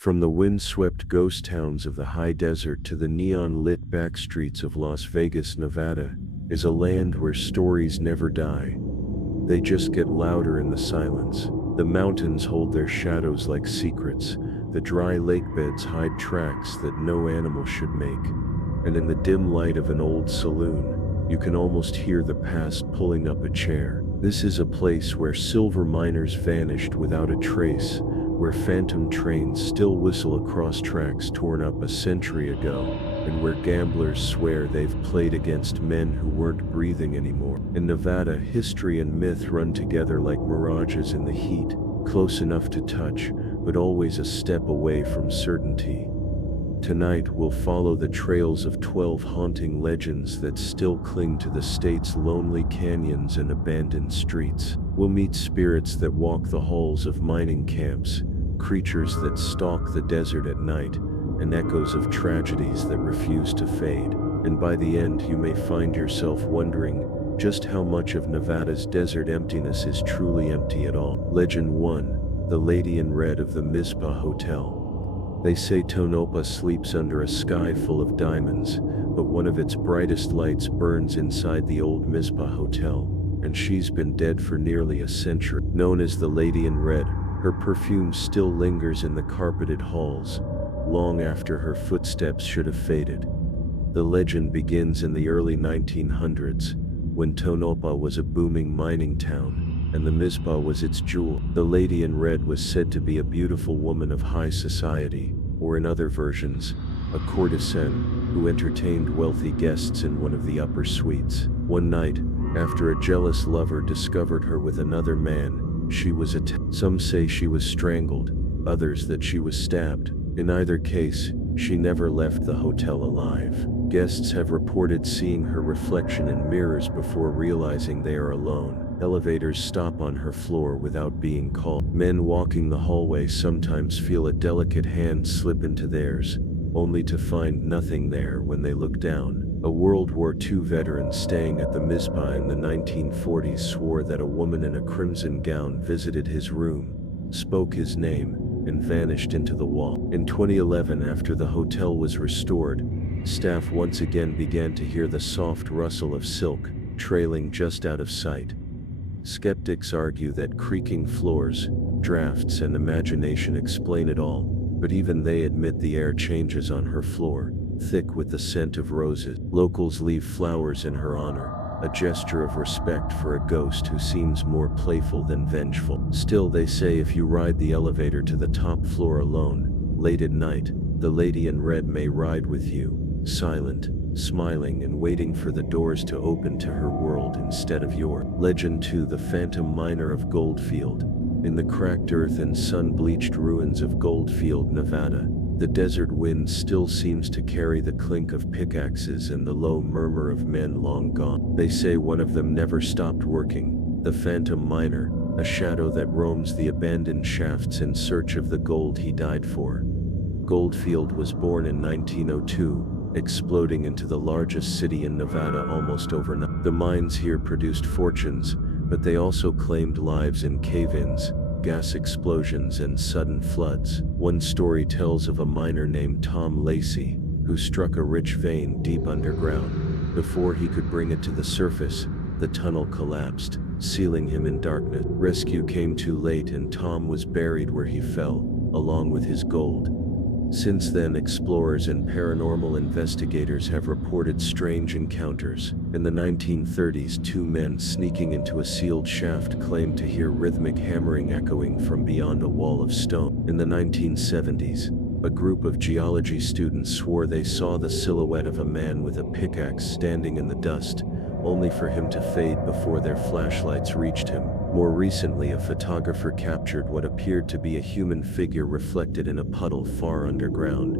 From the wind-swept ghost towns of the high desert to the neon-lit backstreets of Las Vegas, Nevada, is a land where stories never die. They just get louder in the silence. The mountains hold their shadows like secrets. The dry lake beds hide tracks that no animal should make. And in the dim light of an old saloon, you can almost hear the past pulling up a chair. This is a place where silver miners vanished without a trace, where phantom trains still whistle across tracks torn up a century ago, and where gamblers swear they've played against men who weren't breathing anymore. In Nevada, history and myth run together like mirages in the heat, close enough to touch, but always a step away from certainty. Tonight, we'll follow the trails of 12 haunting legends that still cling to the state's lonely canyons and abandoned streets. We'll meet spirits that walk the halls of mining camps, creatures that stalk the desert at night, and echoes of tragedies that refuse to fade. And by the end, you may find yourself wondering just how much of Nevada's desert emptiness is truly empty at all. Legend 1. The Lady in Red of the Mizpah Hotel. They say Tonopah sleeps under a sky full of diamonds, but one of its brightest lights burns inside the old Mizpah Hotel, and she's been dead for nearly a century. Known as the Lady in Red, her perfume still lingers in the carpeted halls, long after her footsteps should have faded. The legend begins in the early 1900s, when Tonopah was a booming mining town, and the Mizpah was its jewel. The Lady in Red was said to be a beautiful woman of high society, or in other versions, a courtesan, who entertained wealthy guests in one of the upper suites. One night, after a jealous lover discovered her with another man, she was attacked. Some say she was strangled, others that she was stabbed. In either case, she never left the hotel alive. Guests have reported seeing her reflection in mirrors before realizing they are alone. Elevators stop on her floor without being called. Men walking the hallway sometimes feel a delicate hand slip into theirs, only to find nothing there when they look down. A World War II veteran staying at the Mizpah in the 1940s swore that a woman in a crimson gown visited his room, spoke his name, and vanished into the wall. In 2011, after the hotel was restored, staff once again began to hear the soft rustle of silk, trailing just out of sight. Skeptics argue that creaking floors, drafts, and imagination explain it all, but even they admit the air changes on her floor, thick with the scent of roses. Locals leave flowers in her honor, a gesture of respect for a ghost who seems more playful than vengeful. Still, they say if you ride the elevator to the top floor alone, late at night, the Lady in Red may ride with you, silent, smiling and waiting for the doors to open to her world instead of yours. Legend 2. The Phantom Miner of Goldfield. In the cracked earth and sun-bleached ruins of Goldfield, Nevada, the desert wind still seems to carry the clink of pickaxes and the low murmur of men long gone. They say one of them never stopped working, the Phantom Miner, a shadow that roams the abandoned shafts in search of the gold he died for. Goldfield was born in 1902, exploding into the largest city in Nevada almost overnight. The mines here produced fortunes, but they also claimed lives in cave-ins, gas explosions, and sudden floods. One story tells of a miner named Tom Lacey, who struck a rich vein deep underground. Before he could bring it to the surface, the tunnel collapsed, sealing him in darkness. Rescue came too late and Tom was buried where he fell, along with his gold. Since then, explorers and paranormal investigators have reported strange encounters. In the 1930s, two men sneaking into a sealed shaft claimed to hear rhythmic hammering echoing from beyond a wall of stone. In the 1970s, a group of geology students swore they saw the silhouette of a man with a pickaxe standing in the dust, only for him to fade before their flashlights reached him. More recently, a photographer captured what appeared to be a human figure reflected in a puddle far underground,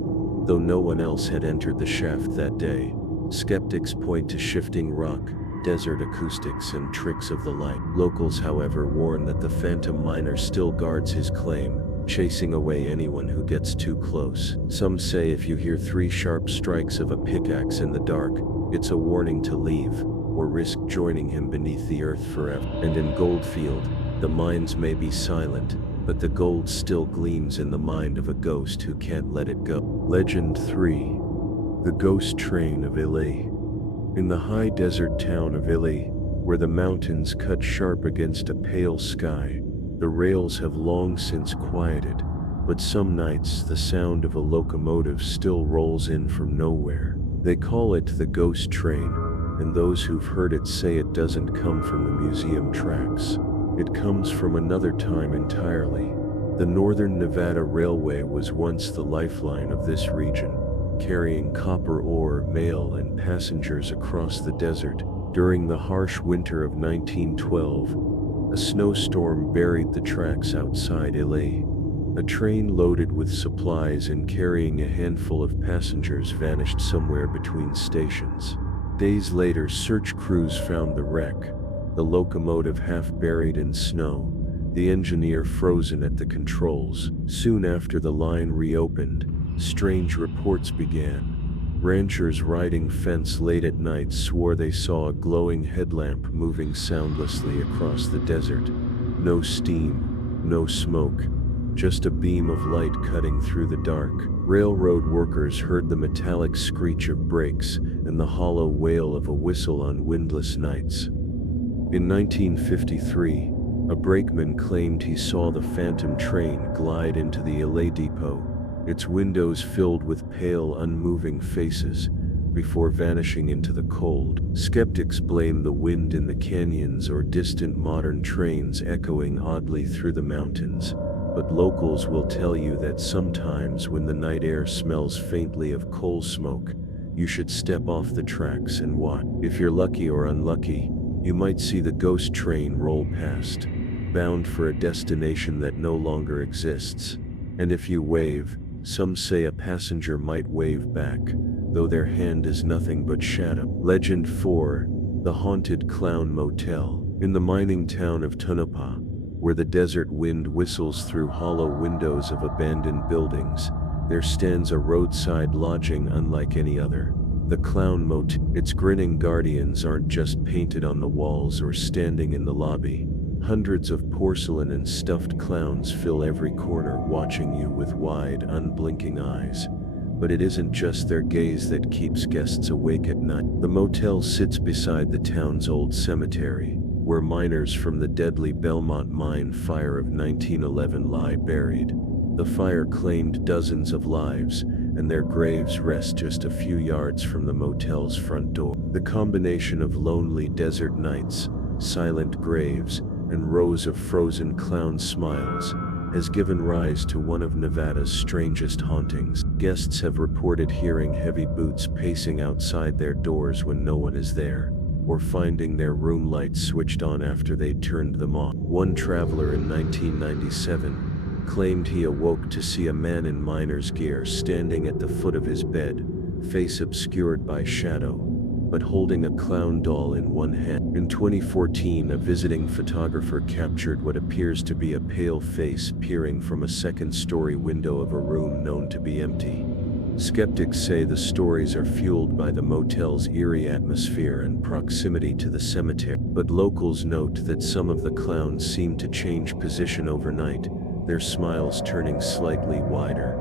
though no one else had entered the shaft that day. Skeptics point to shifting rock, desert acoustics, and tricks of the light. Locals, however, warn that the Phantom Miner still guards his claim, chasing away anyone who gets too close. Some say if you hear 3 sharp strikes of a pickaxe in the dark, it's a warning to leave, or risk joining him beneath the earth forever. And in Goldfield, the mines may be silent, but the gold still gleams in the mind of a ghost who can't let it go. Legend 3. The Ghost Train of Ely. In the high desert town of Ely, where the mountains cut sharp against a pale sky, the rails have long since quieted, but some nights the sound of a locomotive still rolls in from nowhere. They call it the Ghost Train, and those who've heard it say it doesn't come from the museum tracks. It comes from another time entirely. The Northern Nevada Railway was once the lifeline of this region, carrying copper ore, mail, and passengers across the desert. During the harsh winter of 1912, a snowstorm buried the tracks outside Ely. A train loaded with supplies and carrying a handful of passengers vanished somewhere between stations. Days later, search crews found the wreck, the locomotive half buried in snow, the engineer frozen at the controls. Soon after the line reopened, strange reports began. Ranchers riding fence late at night swore they saw a glowing headlamp moving soundlessly across the desert. No steam, no smoke, just a beam of light cutting through the dark. Railroad workers heard the metallic screech of brakes and the hollow wail of a whistle on windless nights. In 1953, a brakeman claimed he saw the phantom train glide into the Ely depot, its windows filled with pale, unmoving faces, before vanishing into the cold. Skeptics blame the wind in the canyons or distant modern trains echoing oddly through the mountains, but locals will tell you that sometimes when the night air smells faintly of coal smoke, you should step off the tracks and watch. If you're lucky or unlucky, you might see the ghost train roll past, bound for a destination that no longer exists. And if you wave, some say a passenger might wave back, though their hand is nothing but shadow. Legend 4. The Haunted Clown Motel. In the mining town of Tonopah, where the desert wind whistles through hollow windows of abandoned buildings, there stands a roadside lodging unlike any other. The Clown Motel. Its grinning guardians aren't just painted on the walls or standing in the lobby. Hundreds of porcelain and stuffed clowns fill every corner, watching you with wide, unblinking eyes. But it isn't just their gaze that keeps guests awake at night. The motel sits beside the town's old cemetery, where miners from the deadly Belmont mine fire of 1911 lie buried. The fire claimed dozens of lives, and their graves rest just a few yards from the motel's front door. The combination of lonely desert nights, silent graves, and rows of frozen clown smiles has given rise to one of Nevada's strangest hauntings. Guests have reported hearing heavy boots pacing outside their doors when no one is there, or finding their room lights switched on after they turned them off. One traveler in 1997 claimed he awoke to see a man in miner's gear standing at the foot of his bed, face obscured by shadow, but holding a clown doll in one hand. In 2014, a visiting photographer captured what appears to be a pale face peering from a second-story window of a room known to be empty. Skeptics say the stories are fueled by the motel's eerie atmosphere and proximity to the cemetery, but locals note that some of the clowns seem to change position overnight, their smiles turning slightly wider.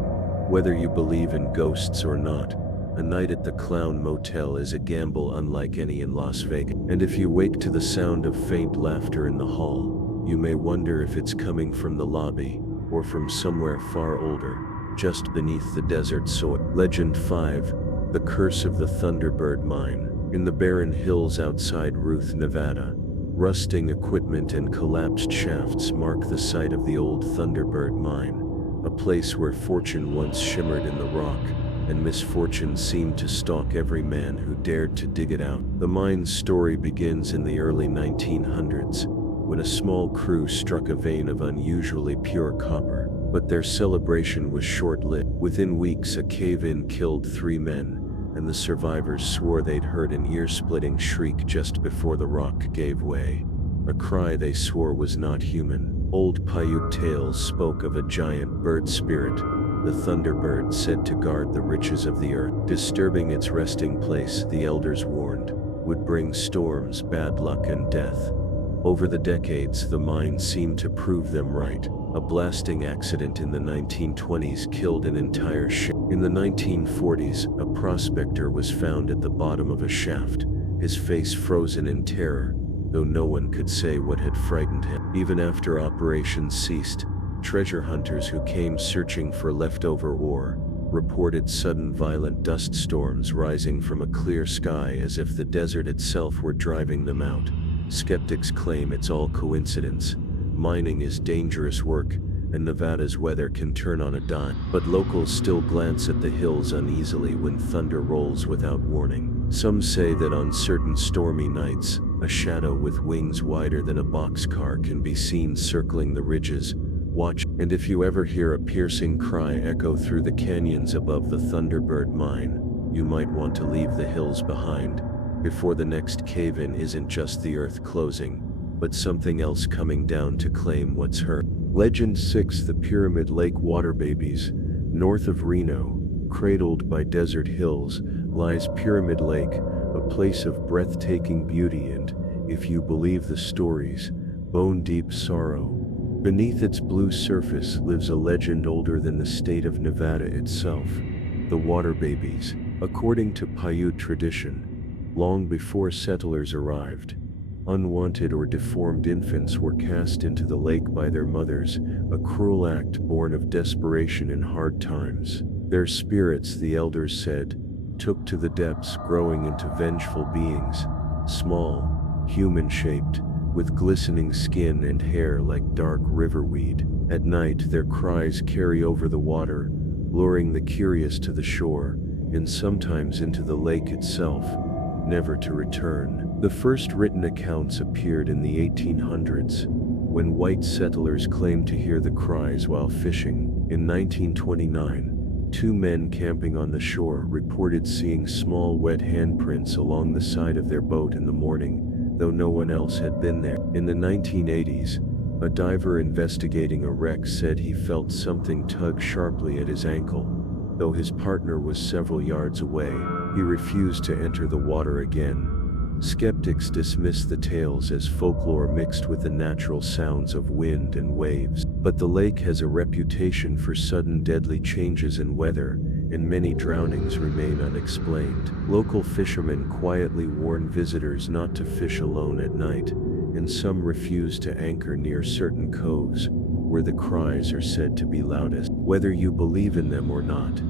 Whether you believe in ghosts or not, a night at the Clown Motel is a gamble unlike any in Las Vegas. And if you wake to the sound of faint laughter in the hall, you may wonder if it's coming from the lobby, or from somewhere far older, just beneath the desert soil. Legend 5. The Curse of the Thunderbird Mine. In the barren hills outside Ruth, Nevada, rusting equipment and collapsed shafts mark the site of the old Thunderbird Mine, a place where fortune once shimmered in the rock, and misfortune seemed to stalk every man who dared to dig it out. The mine's story begins in the early 1900s, when a small crew struck a vein of unusually pure copper, but their celebration was short-lived. Within weeks, a cave-in killed 3 men, and the survivors swore they'd heard an ear-splitting shriek just before the rock gave way, a cry they swore was not human. Old Paiute tales spoke of a giant bird spirit, the Thunderbird, said to guard the riches of the earth. Disturbing its resting place, the elders warned, would bring storms, bad luck, and death. Over the decades, the mine seemed to prove them right. A blasting accident in the 1920s killed an entire shaft. In the 1940s, a prospector was found at the bottom of a shaft, his face frozen in terror, though no one could say what had frightened him. Even after operations ceased, treasure hunters who came searching for leftover ore reported sudden violent dust storms rising from a clear sky as if the desert itself were driving them out. Skeptics claim it's all coincidence. Mining is dangerous work, and Nevada's weather can turn on a dime. But locals still glance at the hills uneasily when thunder rolls without warning. Some say that on certain stormy nights, a shadow with wings wider than a boxcar can be seen circling the ridges. Watch, and if you ever hear a piercing cry echo through the canyons above the Thunderbird mine, you might want to leave the hills behind, before the next cave-in isn't just the earth closing, but something else coming down to claim what's hers. Legend 6: The Pyramid Lake Water Babies. North of Reno, cradled by desert hills, lies Pyramid Lake, a place of breathtaking beauty and, if you believe the stories, bone-deep sorrow. Beneath its blue surface lives a legend older than the state of Nevada itself. The Water Babies. According to Paiute tradition, long before settlers arrived, unwanted or deformed infants were cast into the lake by their mothers, a cruel act born of desperation in hard times. Their spirits, the elders said, took to the depths, growing into vengeful beings, small, human-shaped, with glistening skin and hair like dark riverweed. At night, their cries carry over the water, luring the curious to the shore, and sometimes into the lake itself, never to return. The first written accounts appeared in the 1800s, when white settlers claimed to hear the cries while fishing. In 1929, two men camping on the shore reported seeing small wet handprints along the side of their boat in the morning, though no one else had been there. In the 1980s, a diver investigating a wreck said he felt something tug sharply at his ankle. Though his partner was several yards away, he refused to enter the water again. Skeptics dismiss the tales as folklore mixed with the natural sounds of wind and waves. But the lake has a reputation for sudden deadly changes in weather, and many drownings remain unexplained. Local fishermen quietly warn visitors not to fish alone at night, and some refuse to anchor near certain coves, where the cries are said to be loudest. Whether you believe in them or not,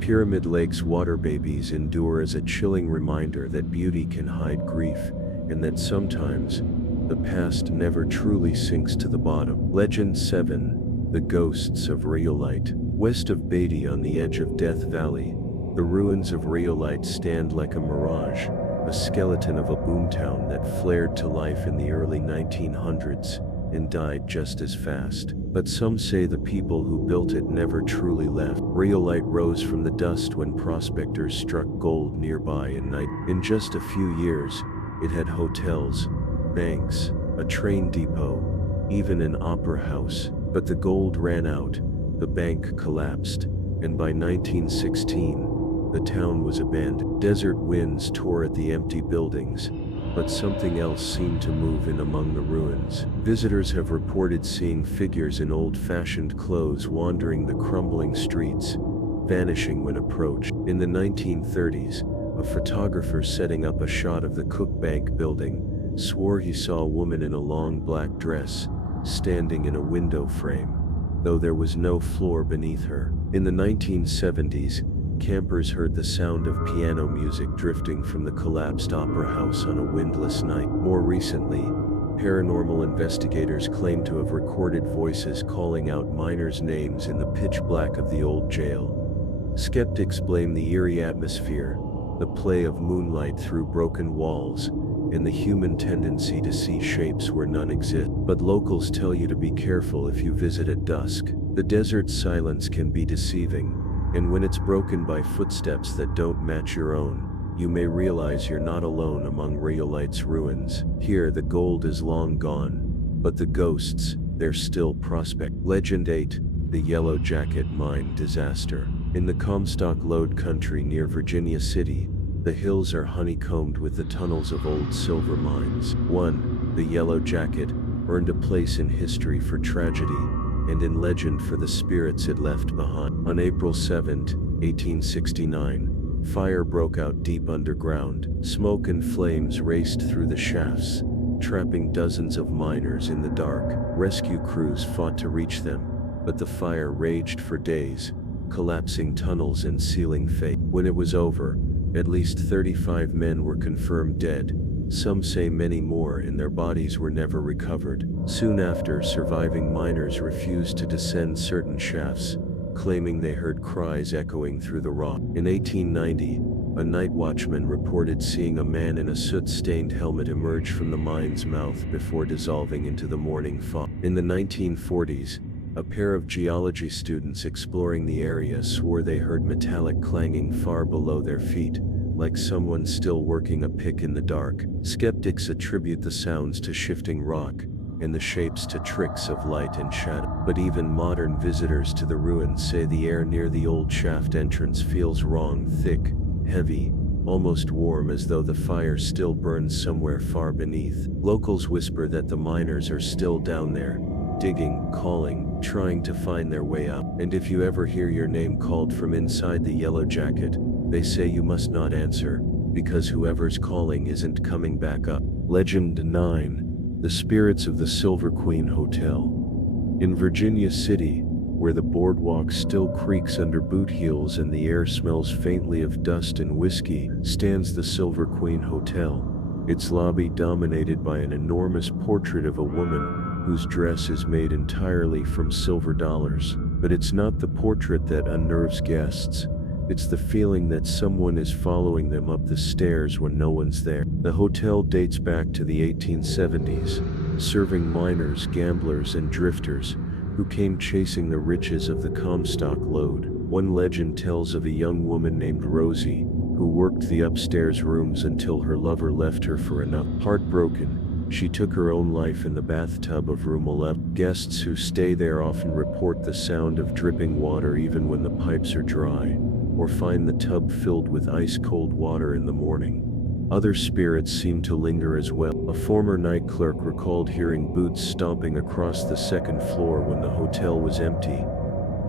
Pyramid Lake's water babies endure as a chilling reminder that beauty can hide grief, and that sometimes, the past never truly sinks to the bottom. Legend 7: The Ghosts of Rhyolite. West of Beatty on the edge of Death Valley, the ruins of Rhyolite stand like a mirage, a skeleton of a boomtown that flared to life in the early 1900s and died just as fast. But some say the people who built it never truly left. Rhyolite rose from the dust when prospectors struck gold nearby in just a few years, it had hotels, banks, a train depot, even an opera house. But the gold ran out, the bank collapsed, and by 1916, the town was abandoned. Desert winds tore at the empty buildings, but something else seemed to move in among the ruins. Visitors have reported seeing figures in old-fashioned clothes wandering the crumbling streets, vanishing when approached. In the 1930s, a photographer setting up a shot of the Cook Bank building swore he saw a woman in a long black dress, standing in a window frame, though there was no floor beneath her. In the 1970s, campers heard the sound of piano music drifting from the collapsed opera house on a windless night. More recently, paranormal investigators claim to have recorded voices calling out miners' names in the pitch black of the old jail. Skeptics blame the eerie atmosphere, the play of moonlight through broken walls, and the human tendency to see shapes where none exist. But locals tell you to be careful if you visit at dusk. The desert's silence can be deceiving, and when it's broken by footsteps that don't match your own, you may realize you're not alone among Rhyolite's ruins. Here, the gold is long gone, but the ghosts, they're still prospect. Legend 8: The Yellow Jacket Mine Disaster. In the Comstock Lode country near Virginia City, the hills are honeycombed with the tunnels of old silver mines. The Yellow Jacket earned a place in history for tragedy, and in legend for the spirits it left behind. On April 7, 1869, fire broke out deep underground. Smoke and flames raced through the shafts, trapping dozens of miners in the dark. Rescue crews fought to reach them, but the fire raged for days, collapsing tunnels and sealing fate. When it was over, at least 35 men were confirmed dead. Some say many more and their bodies were never recovered. Soon after, surviving miners refused to descend certain shafts, claiming they heard cries echoing through the rock. In 1890, a night watchman reported seeing a man in a soot-stained helmet emerge from the mine's mouth before dissolving into the morning fog. In the 1940s, a pair of geology students exploring the area swore they heard metallic clanging far below their feet, like someone still working a pick in the dark. Skeptics attribute the sounds to shifting rock, and the shapes to tricks of light and shadow. But even modern visitors to the ruins say the air near the old shaft entrance feels wrong, thick, heavy, almost warm, as though the fire still burns somewhere far beneath. Locals whisper that the miners are still down there, digging, calling, trying to find their way up. And if you ever hear your name called from inside the yellow jacket, they say you must not answer, because whoever's calling isn't coming back up. Legend 9. The Spirits of the Silver Queen Hotel. In Virginia City, where the boardwalk still creaks under boot heels and the air smells faintly of dust and whiskey, stands the Silver Queen Hotel, its lobby dominated by an enormous portrait of a woman whose dress is made entirely from silver dollars. But it's not the portrait that unnerves guests. It's the feeling that someone is following them up the stairs when no one's there. The hotel dates back to the 1870s, serving miners, gamblers, and drifters who came chasing the riches of the Comstock lode. One legend tells of a young woman named Rosie, who worked the upstairs rooms until her lover left her for another. Heartbroken, she took her own life in the bathtub of room 11. Guests who stay there often report the sound of dripping water even when the pipes are dry, or find the tub filled with ice-cold water in the morning. Other spirits seem to linger as well. A former night clerk recalled hearing boots stomping across the second floor when the hotel was empty.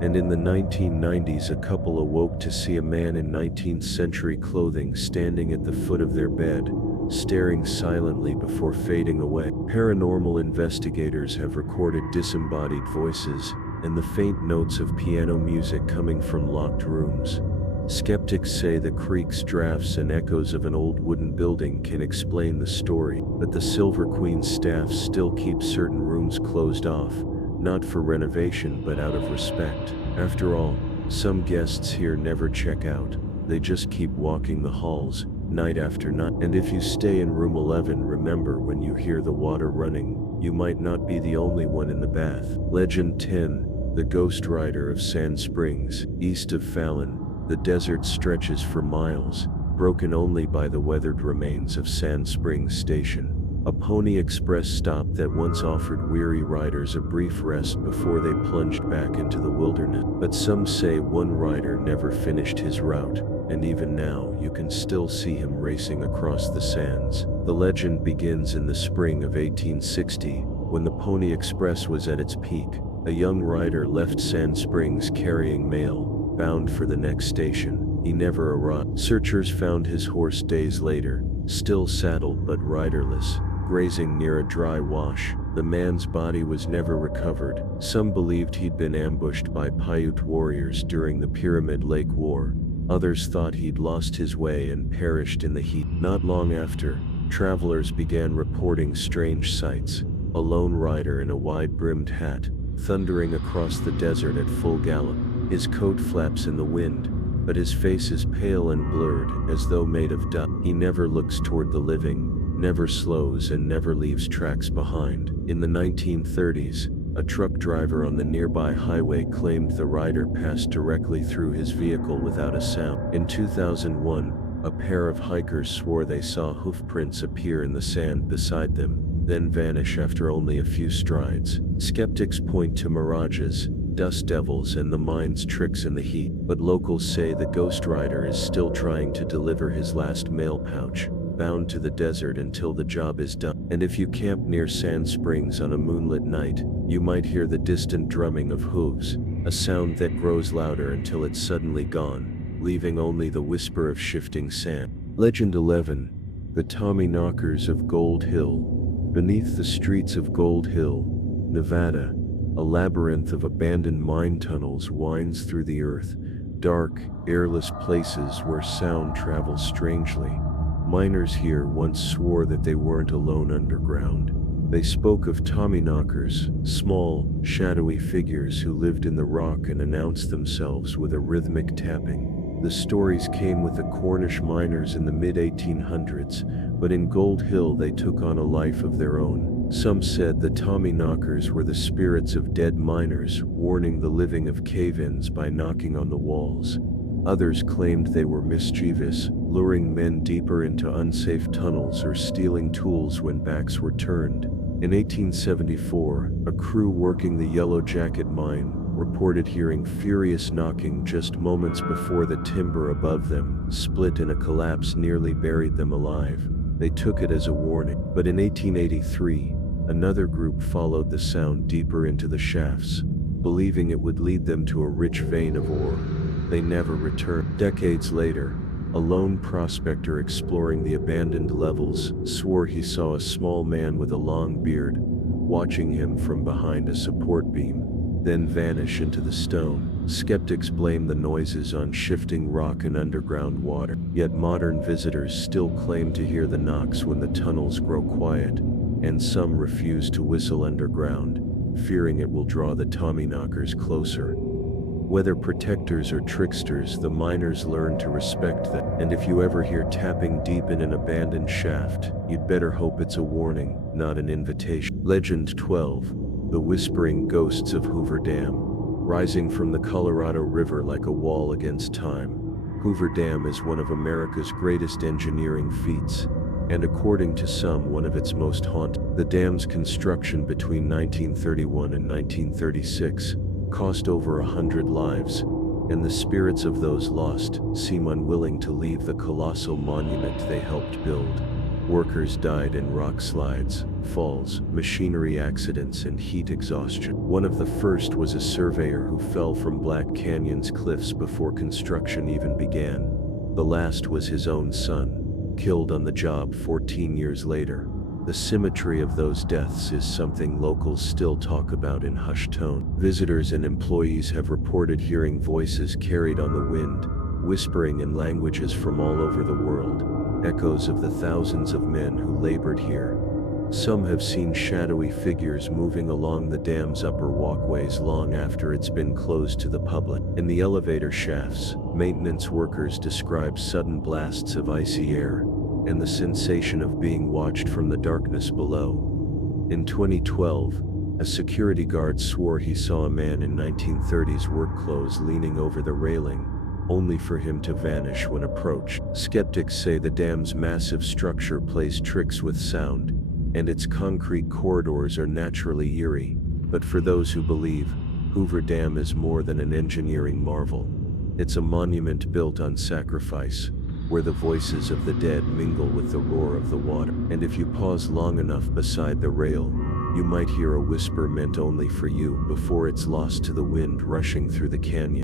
And in the 1990s, a couple awoke to see a man in 19th century clothing standing at the foot of their bed, staring silently before fading away. Paranormal investigators have recorded disembodied voices and the faint notes of piano music coming from locked rooms. Skeptics say the creaks, drafts, and echoes of an old wooden building can explain the story, but the Silver Queen's staff still keeps certain rooms closed off, not for renovation but out of respect. After all, some guests here never check out. They just keep walking the halls, night after night. And if you stay in room 11, remember, when you hear the water running, you might not be the only one in the bath. Legend 10. The Ghost Rider of Sand Springs. East of Fallon, the desert stretches for miles, broken only by the weathered remains of Sand Springs Station, a pony express stop that once offered weary riders a brief rest before they plunged back into the wilderness. But some say one rider never finished his route, and even now you can still see him racing across the sands. The legend begins in the spring of 1860, when the Pony Express was at its peak. A young rider left Sand Springs carrying mail, bound for the next station. He never arrived. Searchers found his horse days later, still saddled but riderless, grazing near a dry wash. The man's body was never recovered. Some believed he'd been ambushed by Paiute warriors during the Pyramid Lake War. Others thought he'd lost his way and perished in the heat. Not long after, travelers began reporting strange sights. A lone rider in a wide-brimmed hat, thundering across the desert at full gallop. His coat flaps in the wind, but his face is pale and blurred, as though made of dust. He never looks toward the living, never slows, and never leaves tracks behind. In the 1930s, a truck driver on the nearby highway claimed the rider passed directly through his vehicle without a sound. In 2001, a pair of hikers swore they saw hoofprints appear in the sand beside them, then vanish after only a few strides. Skeptics point to mirages, dust devils, and the mine's tricks in the heat, but locals say the Ghost Rider is still trying to deliver his last mail pouch, bound to the desert until the job is done. And if you camp near Sand Springs on a moonlit night, You might hear the distant drumming of hooves, a sound that grows louder until it's suddenly gone, leaving only the whisper of shifting sand. Legend 11. The Tommy Knockers of Gold Hill. Beneath the streets of Gold Hill, Nevada, a labyrinth of abandoned mine tunnels winds through the earth, dark, airless places where sound travels strangely. Miners here once swore that they weren't alone underground. They spoke of Tommyknockers, small, shadowy figures who lived in the rock and announced themselves with a rhythmic tapping. The stories came with the Cornish miners in the mid-1800s, but in Gold Hill they took on a life of their own. Some said the Tommyknockers were the spirits of dead miners, warning the living of cave-ins by knocking on the walls. Others claimed they were mischievous, luring men deeper into unsafe tunnels or stealing tools when backs were turned. In 1874, a crew working the Yellow Jacket mine reported hearing furious knocking just moments before the timber above them split and a collapse nearly buried them alive. They took it as a warning. But in 1883, another group followed the sound deeper into the shafts, believing it would lead them to a rich vein of ore. They never returned. Decades later, a lone prospector exploring the abandoned levels swore he saw a small man with a long beard, watching him from behind a support beam, then vanish into the stone. Skeptics blame the noises on shifting rock and underground water, yet modern visitors still claim to hear the knocks when the tunnels grow quiet, and some refuse to whistle underground, fearing it will draw the Tommyknockers closer. Whether protectors or tricksters, the miners learn to respect them. And if you ever hear tapping deep in an abandoned shaft, you'd better hope it's a warning, not an invitation. Legend 12. The Whispering Ghosts of Hoover Dam. Rising from the Colorado River like a wall against time, Hoover Dam is one of America's greatest engineering feats, and according to some, one of its most haunted. The dam's construction between 1931 and 1936 cost over 100 lives, and the spirits of those lost seem unwilling to leave the colossal monument they helped build. Workers died in rock slides, falls, machinery accidents, and heat exhaustion. One of the first was a surveyor who fell from Black Canyon's cliffs before construction even began. The last was his own son, killed on the job 14 years later. The symmetry of those deaths is something locals still talk about in hushed tone. Visitors and employees have reported hearing voices carried on the wind, whispering in languages from all over the world, echoes of the thousands of men who labored here. Some have seen shadowy figures moving along the dam's upper walkways long after it's been closed to the public. In the elevator shafts, maintenance workers describe sudden blasts of icy air, and the sensation of being watched from the darkness below. In 2012, a security guard swore he saw a man in 1930s work clothes leaning over the railing, only for him to vanish when approached. Skeptics say the dam's massive structure plays tricks with sound, and its concrete corridors are naturally eerie. But for those who believe, Hoover Dam is more than an engineering marvel. It's a monument built on sacrifice, where the voices of the dead mingle with the roar of the water. And if you pause long enough beside the rail, you might hear a whisper meant only for you before it's lost to the wind rushing through the canyon.